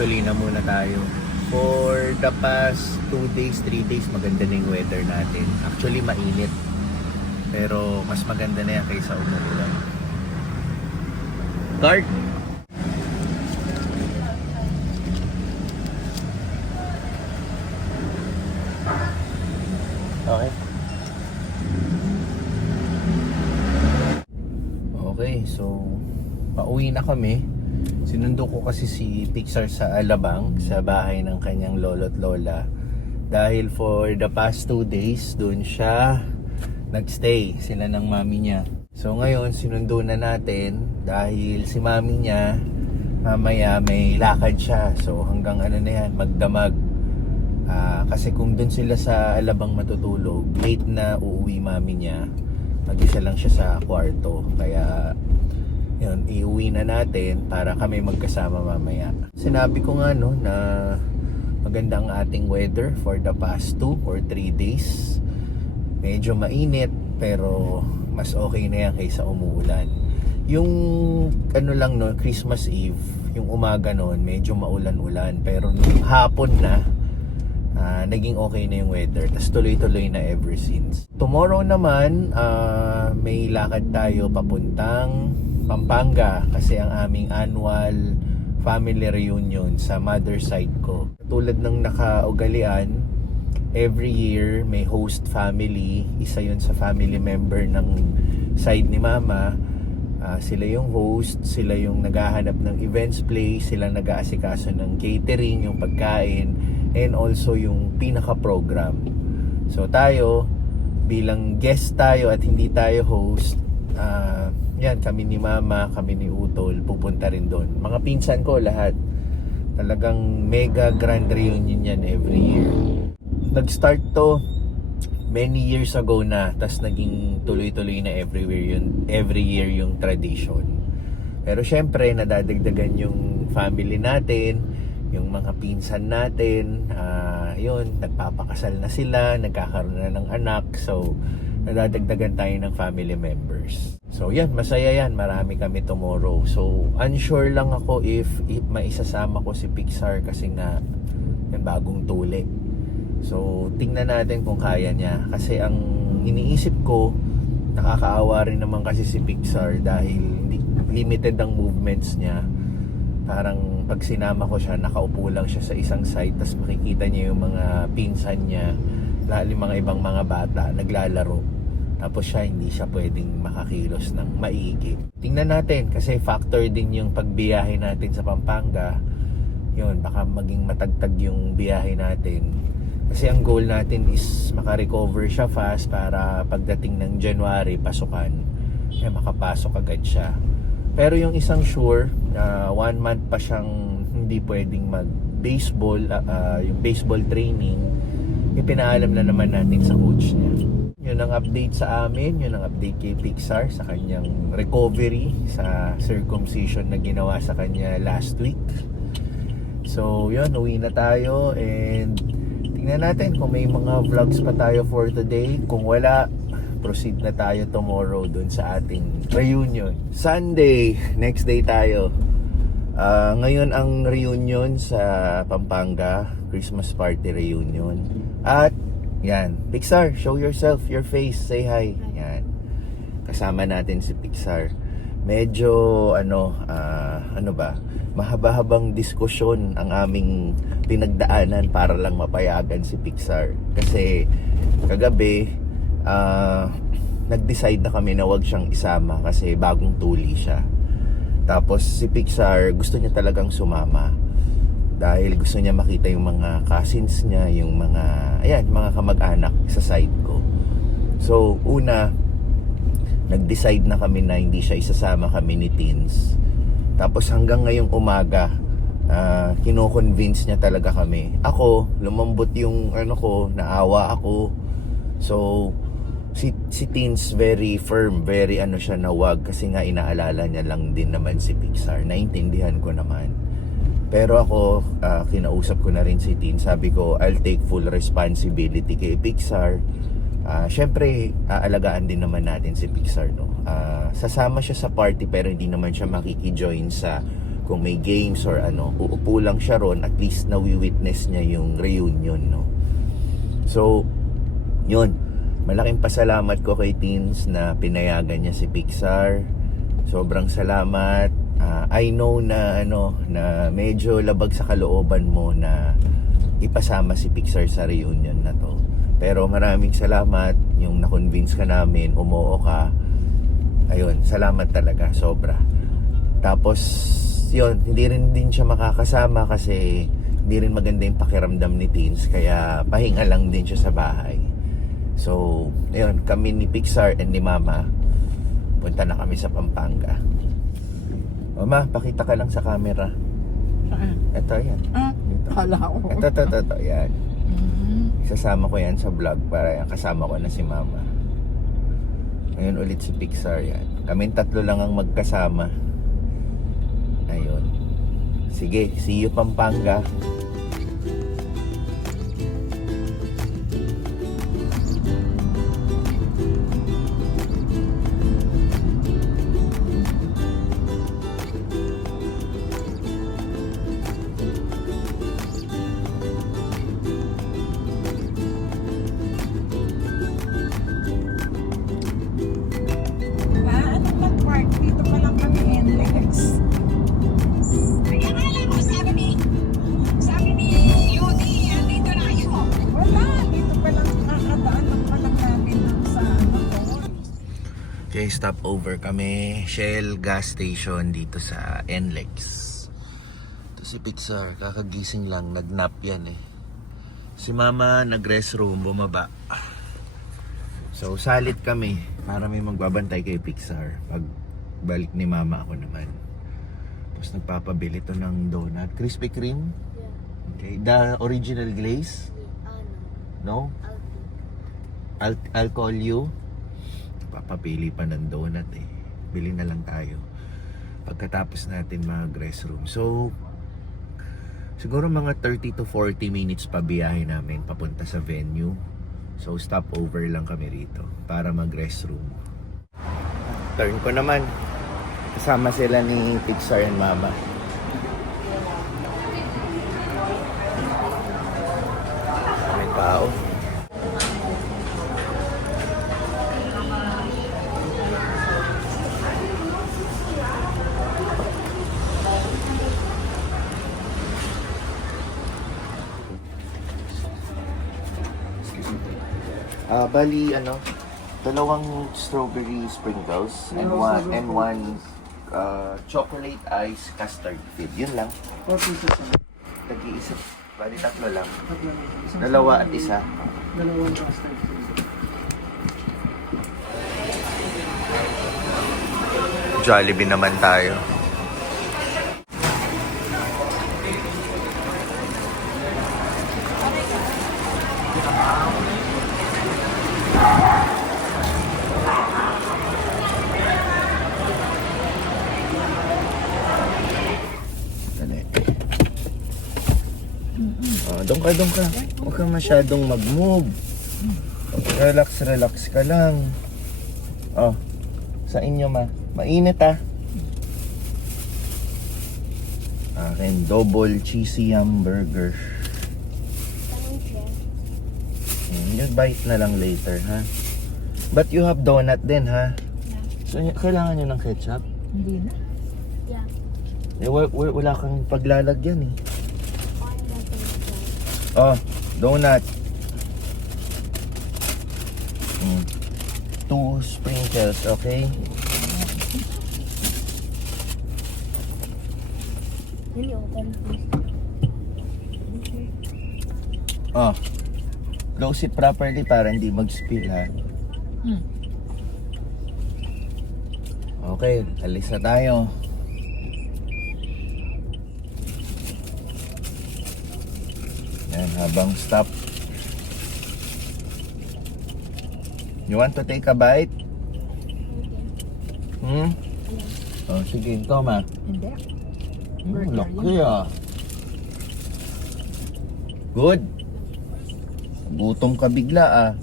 gasolina muna tayo. For the past 2 days, 3 days, maganda na yung weather natin. Actually, mainit. Pero mas maganda na yan kaysa umuulan. Card! Okay. Okay, so pauwi na kami. Sinundo ko kasi si Pixar sa Alabang, sa bahay ng kanyang lolo't lola. Dahil for the past 2 days, doon siya nagstay, sila ng mami niya. So ngayon, sinundo na natin dahil si mami niya, mamaya may lakad siya. So hanggang ano na yan, magdamag. Kasi kung doon sila sa Alabang matutulog, late na uuwi mami niya, mag-isa lang siya sa kwarto. Kaya yun, iuwi na natin para kami magkasama mamaya. Sinabi ko nga no, na maganda ang ating weather for the past 2 or 3 days. Medyo mainit pero mas okay na yan kaysa umuulan. Yung ano lang no, Christmas Eve, yung umaga noon medyo maulan-ulan, pero nung hapon na naging okay na yung weather. Tas tuloy-tuloy na ever since. Tomorrow naman, may lakad tayo papuntang Pampanga kasi ang aming annual family reunion sa mother side ko. Tulad ng nakaugalian, every year may host family. Isa yun sa family member ng side ni mama. Sila yung host, sila yung naghahanap ng events place, sila nag-aasikaso ng catering, yung pagkain, and also yung pinaka-program. So tayo, bilang guest tayo at hindi tayo host, yan, kami ni mama, kami ni Utol, pupunta rin doon. Mga pinsan ko lahat. Talagang mega grand reunion yan every year. Nag-start to many years ago na, tas naging tuloy-tuloy na every year yung tradition. Pero syempre, nadadagdagan yung family natin, yung mga pinsan natin, yun, nagpapakasal na sila, nagkakaroon na ng anak, so nadadagdagan tayo ng family members. So yan, masaya yan, marami kami tomorrow. So unsure lang ako if maisasama ko si Pixar kasi nga yung bagong tuli. So tingnan natin kung kaya niya, kasi ang iniisip ko, nakakaawa rin naman kasi si Pixar dahil limited ang movements niya. Parang pag sinama ko siya, nakaupo lang siya sa isang side, tas makikita niya yung mga pinsan niya, lalo mga ibang mga bata naglalaro, tapos siya hindi siya pwedeng makakilos ng maigi. Tingnan natin, kasi factor din yung pagbiyahe natin sa Pampanga. Yun, baka maging matagtag yung biyahe natin, kasi ang goal natin is makarecover siya fast para pagdating ng January, pasukan, makapasok agad siya. Pero yung isang sure, 1 month pa siyang hindi pwedeng mag-baseball, yung baseball training, ipinaalam na naman natin sa coach niya. Yun ang update sa amin, yun ang update kay Pixar sa kanyang recovery sa circumcision na ginawa sa kanya last week. So yun, uwi na tayo and tingnan natin kung may mga vlogs pa tayo for today. Kung wala, proceed na tayo tomorrow dun sa ating reunion. Sunday, next day tayo. Ngayon ang reunion sa Pampanga, Christmas party reunion. At yan, Pixar, show yourself, your face, say hi. Yan. Kasama natin si Pixar. Medyo ano ba, mahaba-habang diskusyon ang aming pinagdaanan para lang mapayagan si Pixar. Kasi kagabi nag-decide na kami na wag siyang isama kasi bagong tuli siya. Tapos si Pixar gusto niya talagang sumama dahil gusto niya makita yung mga cousins niya, yung mga mga kamag-anak sa side ko. So una, nag-decide na kami na hindi siya isasama kami ni Teens. Tapos hanggang ngayong umaga, kino-convince niya talaga kami. Ako, lumambot yung naawa ako. So si Teens very firm, very siya na wag, kasi nga inaalala niya lang din naman si Pixar. Naintindihan ko naman. Pero ako, kinausap ko na rin si Teens. Sabi ko, I'll take full responsibility kay Pixar. Syempre, aalagaan din naman natin si Pixar, no? Sasama siya sa party pero hindi naman siya makikijoin sa kung may games or ano, uupo lang siya ron, at least nawi-witness niya yung reunion, no? So, yun, malaking pasalamat ko kay Teens na pinayagan niya si Pixar. Sobrang salamat. I know na na medyo labag sa kalooban mo na ipasama si Pixar sa reunion na to. Pero maraming salamat yung na-convince ka namin, umuo ka. Ayun, salamat talaga, sobra. Tapos, yun, hindi rin din siya makakasama kasi hindi rin maganda yung pakiramdam ni Teens, kaya pahinga lang din siya sa bahay. So, ayun, kami ni Pixar and ni Mama, punta na kami sa Pampanga. Mama, pakita ka lang sa camera. Saan? Ito, yan. Dito. Kala ko. Ito, yan. Isasama ko yan sa vlog para kasama ko na si Mama. Ngayon ulit si Pixar, yan. Kaming tatlo lang ang magkasama. Ayun. Sige, see you Pampanga. Anong nag-park? Dito pa lang kami NLEX. Kaya akala ko sabi ni Yudi, andito na kayo. Wala, dito pa lang kakadaan lang pa lang namin ng sa ano doon. Okay, stop over kami. Shell gas station dito sa NLEX. Ito si Pixar, kakagising lang, nagnap yan eh. Si Mama nag-restroom, bumaba. So, salit kami para may magbabantay kay Pixar. Pag balik ni Mama, ako naman. Tapos nagpapabili to ng donut. Krispy Kreme? Okay. The original glaze? No? I'll call you. Papapili pa ng donut eh. Bili na lang tayo pagkatapos natin mag-restroom. So, siguro mga 30 to 40 minutes pa biyahe namin papunta sa venue. So, stop over lang kami rito para mag-restroom. Turn ko naman. Kasama sila ni Pixar and Mama. May tao. Bali, dalawang strawberry sprinkles and one chocolate ice custard filled. Yun lang. 4 pieces lang. Tag-iisa. Bali, tatlo lang. Dalawa at isa. Dalawang custard. Jollibee naman tayo. Doon ka. Huwag kang masyadong mag-move. Relax ka lang. Oh, sa inyo mainit Akin, double cheesy hamburger. You bite na lang later, ha? But you have donut din, ha? So, kailangan nyo ng ketchup? Hindi na. Wala kang paglalagyan, eh. Oh, donut. 2 sprinkles, okay? Oh, close it properly para hindi mag-spill, ha? Okay, alis na tayo. Yan, habang stop. You want to take a bite? Oh, sige, ito Hindi. laki Good. Gutom ka bigla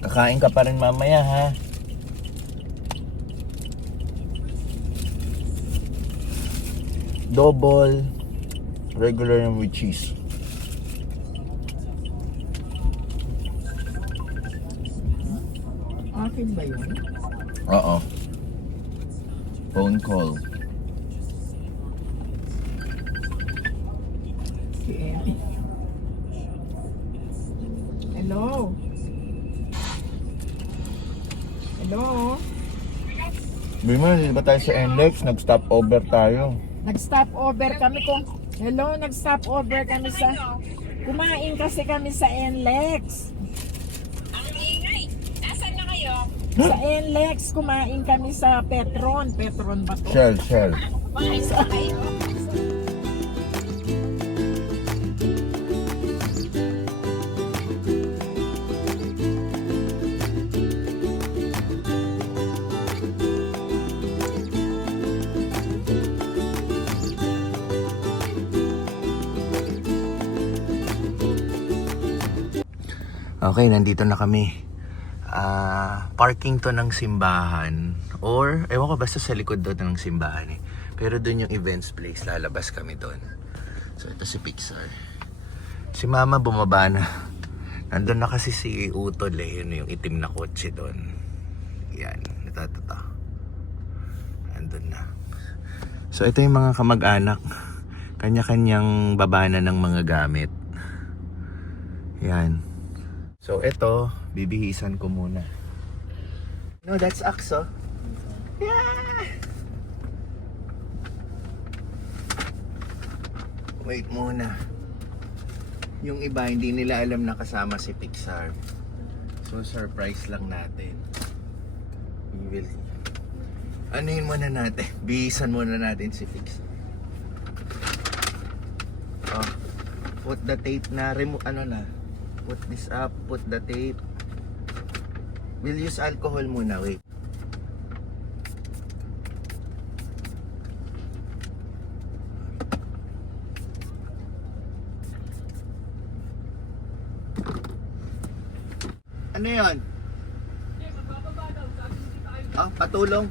Kakain ka pa rin mamaya, ha? double, regular and with cheese. Akin ba yun? Oo. Phone call. Si Emmy. Hello? Hello? Bima, di ba tayo sa NLEX? Nag-stop over tayo. Nag-stop over kami kung... Hello, nag-stop over kami sa... Kumain kasi kami sa NLEX. Ang ingay. Nasaan na kayo? Sa NLEX, kumain kami sa Petron. Petron ba to? Shell. Bakit sa kayo? Okay, nandito na kami. Parking to ng simbahan. Or, ewan ko, basta sa likod doon ng simbahan eh. Pero doon yung events place, lalabas kami doon. So, ito si Pixar. Si Mama bumaba na. Nandun na kasi si Utol eh. Yun yung itim na kotse doon. Yan, ito. Nandun na. So, ito yung mga kamag-anak. Kanya-kanyang babana ng mga gamit. Yan. So, ito, bibihisan ko muna. No, that's Axo. Yeah! Wait muna. Yung iba, hindi nila alam na kasama si Pixar. So, surprise lang natin. We will... Anuhin muna natin. Bihisan muna natin si Pixar. Oh, put the tape na, put this up, put the tape. We'll use alcohol muna, wait. Ano yun? Ah, patulong.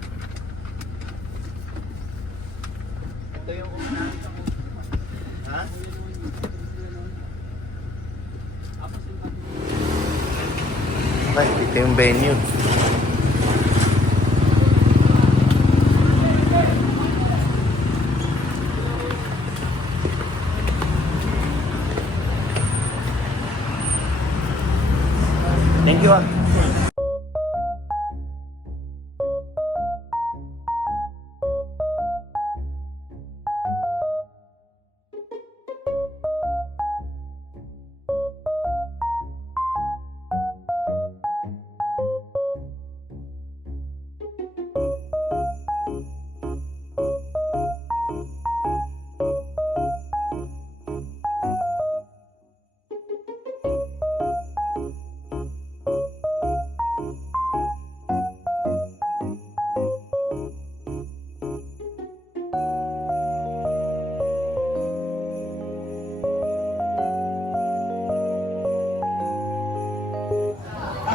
Ito yung unahin ako. Ha? Okay, ito yung venue. Thank you.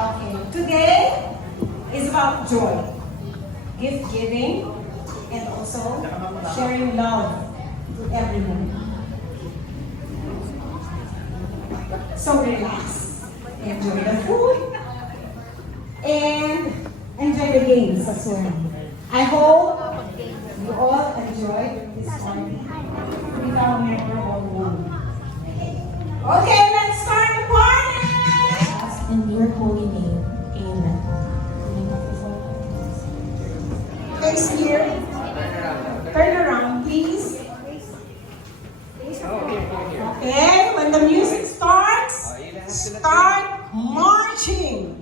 Okay, today is about joy, gift giving, and also sharing love to everyone. So relax, enjoy the food, and enjoy the games as well. I hope you all enjoyed this party with our memorable one. Okay, let's start the party! In your holy name, amen. Face here. Turn around, please. Okay, when the music starts, start marching.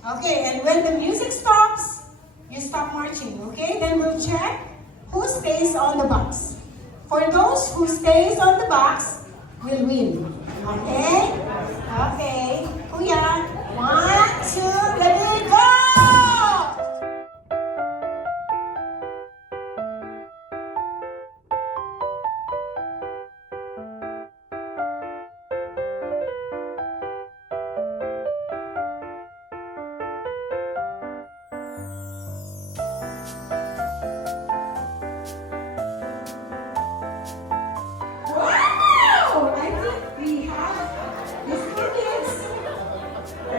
Okay, and when the music stops, you stop marching. Okay, then we'll check who stays on the box. For those who stays on the box, will win. Okay? Okay. Kuya, 1, 2, ready, go!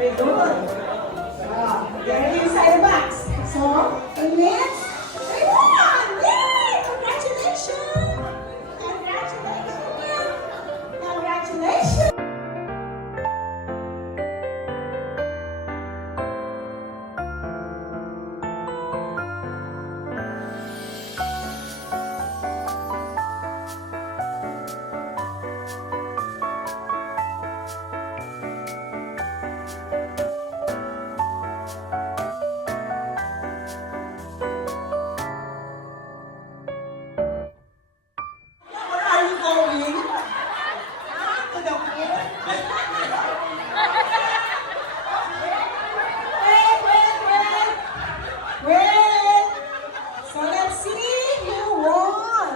Very good. They're inside the box. So, it means they won! Yay! Congratulations! Congratulations! Congratulations! Where are you going? To the pool? Wait. So let's see who won.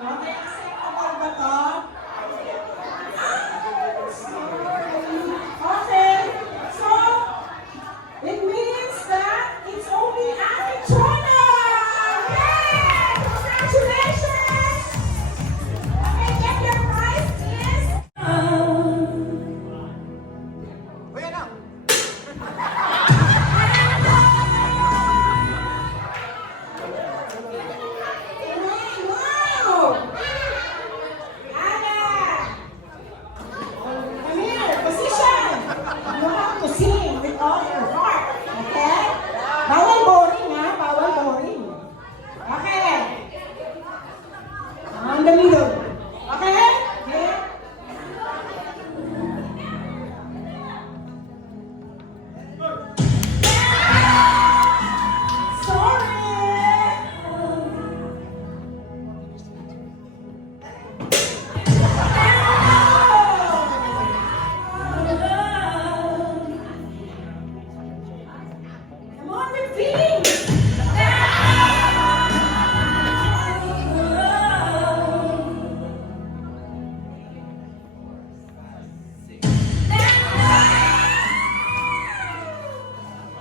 Okay, acceptable ba to? Okay, so it means that it's only Ate Chona! Yay! Congratulations! Okay, get your prize, please. Wow! Anna! Come here, position! You have to sing with all your heart, okay? Bawal boring, ha? Bawal boring. Okay. On the middle. Okay? Okay? Come on, repeat!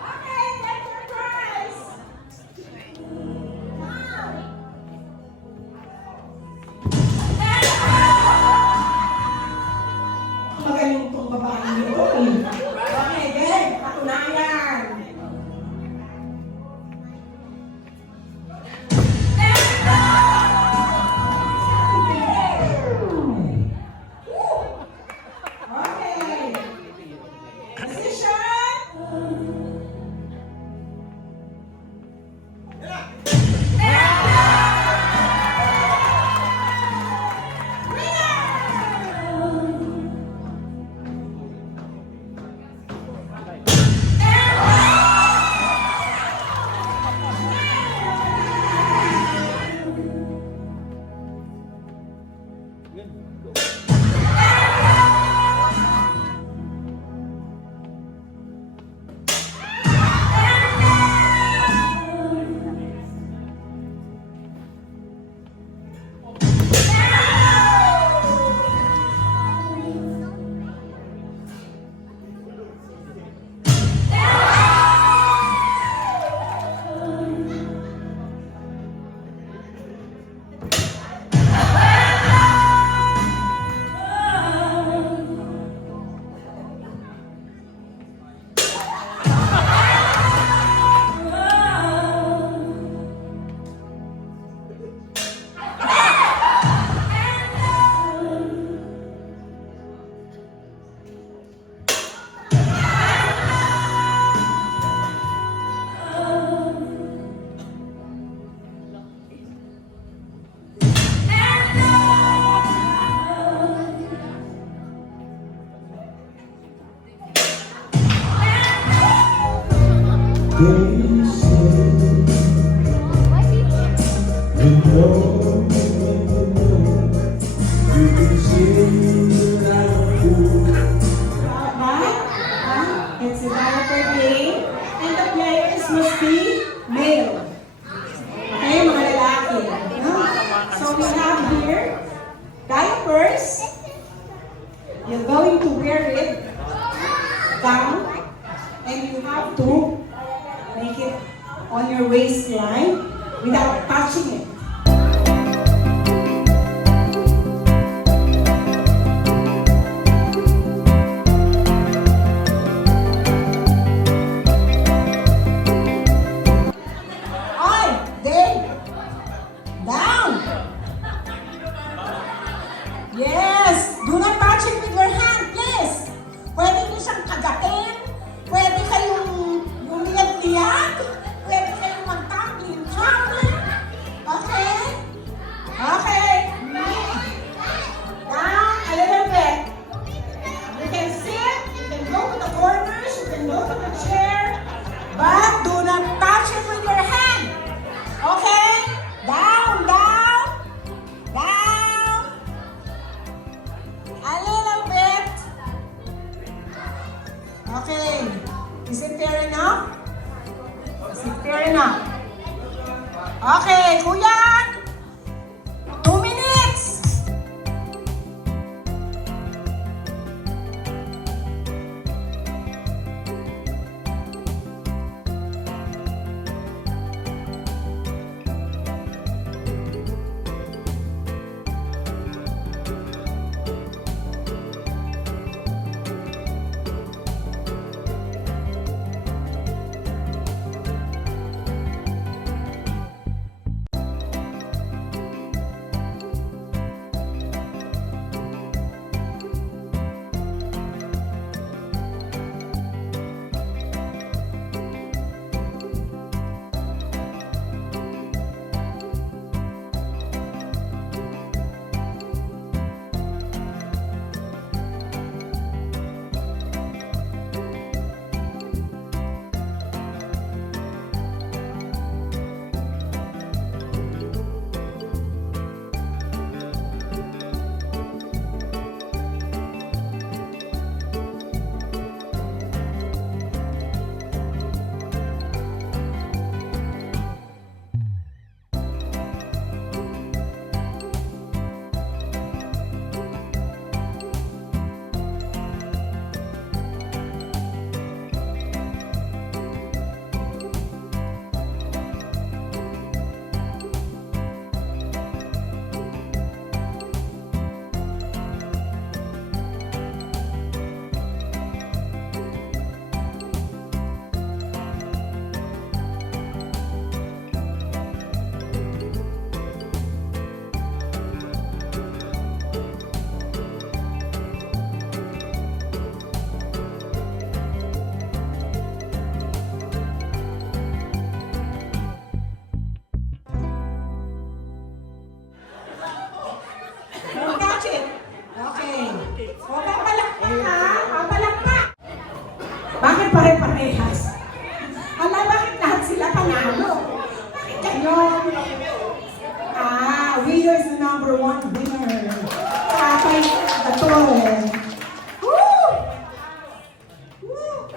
Okay, get your prize! Magaling tong babae nito eh. Okay, game. Patunayan. Okay. Position. It's a developer game, and the players must be male. Okay, mga lalaki. No? So we have here diapers. You're going to wear it down, and you have to make it on your waistline without touching it. siyang kagatin. Pwede kayong lumiyad-liyad. Pwede kayong mag-tumbling. Okay? Okay. Down a little bit. You can sit, you can go to the corners, you can go to the chair, but do not touch it with your hand. Okay? Down, down, down. A little bit. Okay. Is it fair enough? Is it fair enough? Okay, kuya. 2 minutes. Don't touch it. Okay. O, papalakpak ha. Papalakpak. Bakit pare-parehas? Ala, bakit lahat sila panalo? Bakit ganon? Winner is the number 1 winner. Tatay Katol. Woo! Woo!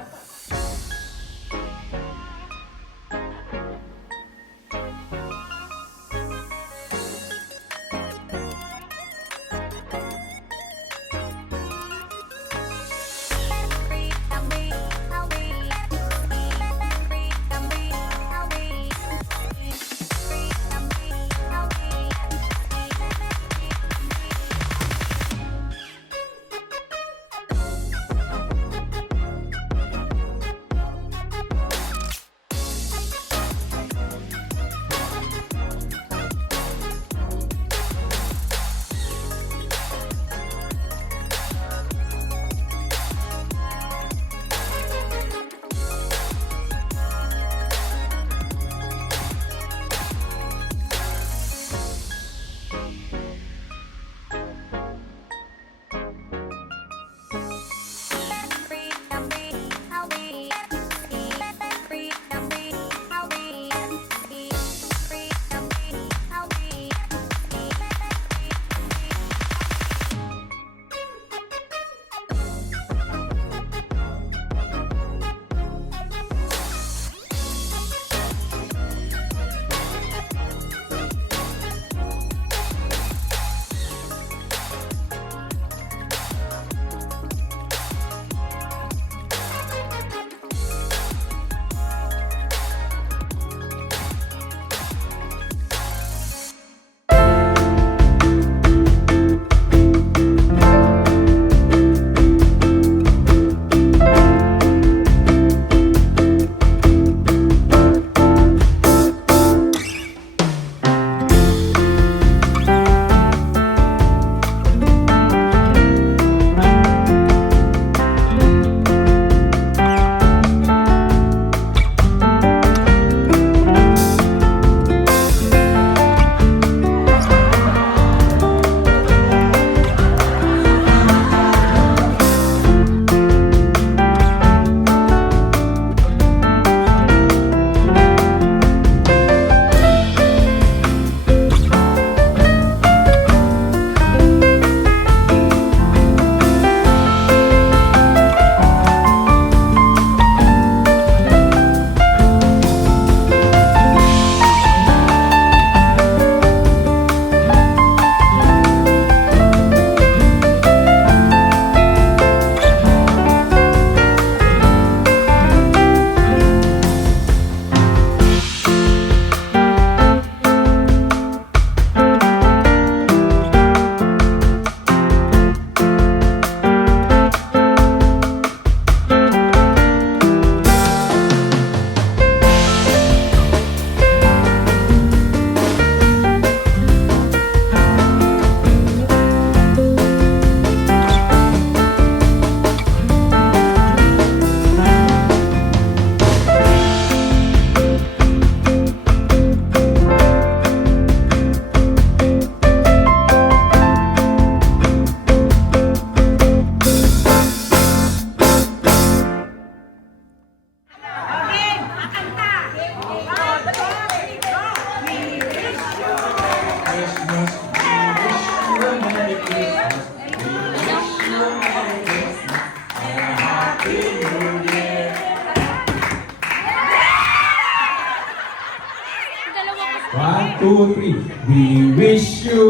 2, 3. We wish you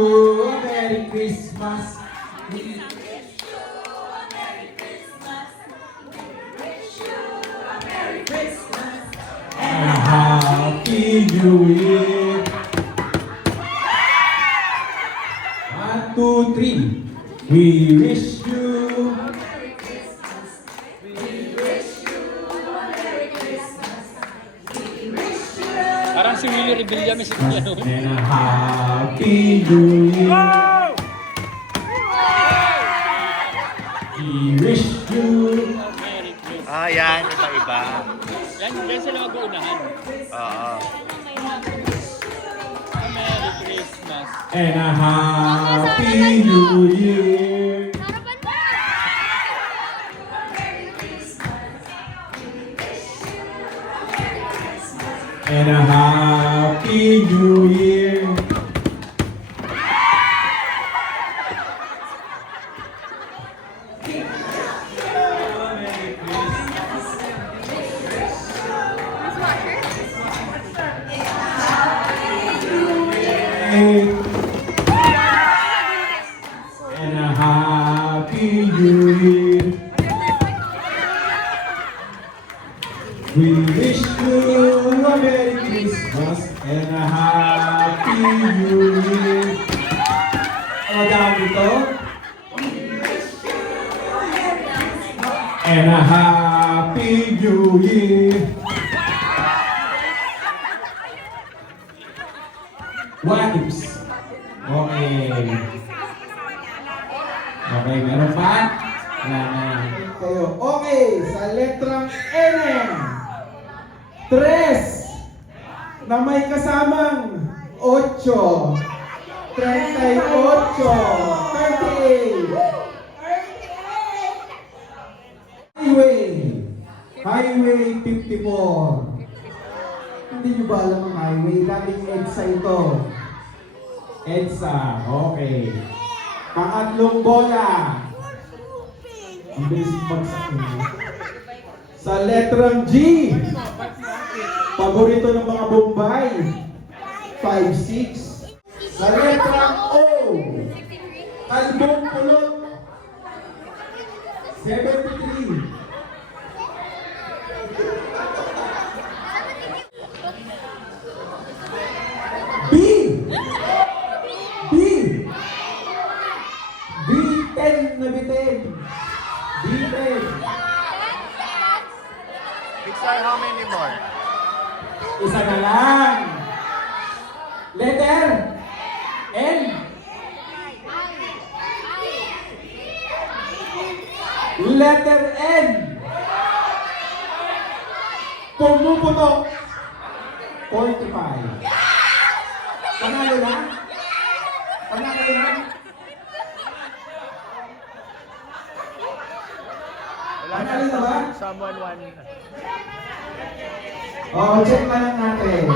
a Merry Christmas. And a Happy New Year. 1, 2, 3. We wish you. Parang si Willie Rebilla may sinya, no? And a Happy New Year. We wish you. Merry Christmas. Ah, yan. Iba-iba. Yan sila mag-uunahan. Oo. Merry Christmas. And a Happy New Year. And a Happy New Year. And a Happy New Year. We wish you a Merry Christmas and a Happy New Year. Madami ito. And a Happy New Year. Wadips. Okay. Okay, meron pa? Wala na. Kayo. Okay, sa letrang N. 3 na may kasamang 8, 38, 38. Highway 54. Hindi nyo ba alam ang highway? Laging EDSA ito. EDSA, okay. Pangatlong bola. Ang bilis bagsak nyo. Sa letrang G. Paborito ng mga Bombay. 5, 6. Sa letrang O. Kalbong pulot. 73. B. B. B10 na bitin. B10. Pixar, how many more? Isa na lang. Letter N. Letter N. Pumuputok. 45. Panalo na? Panalo na? Panalo na ba? Someone won. Oo, check na lang natin.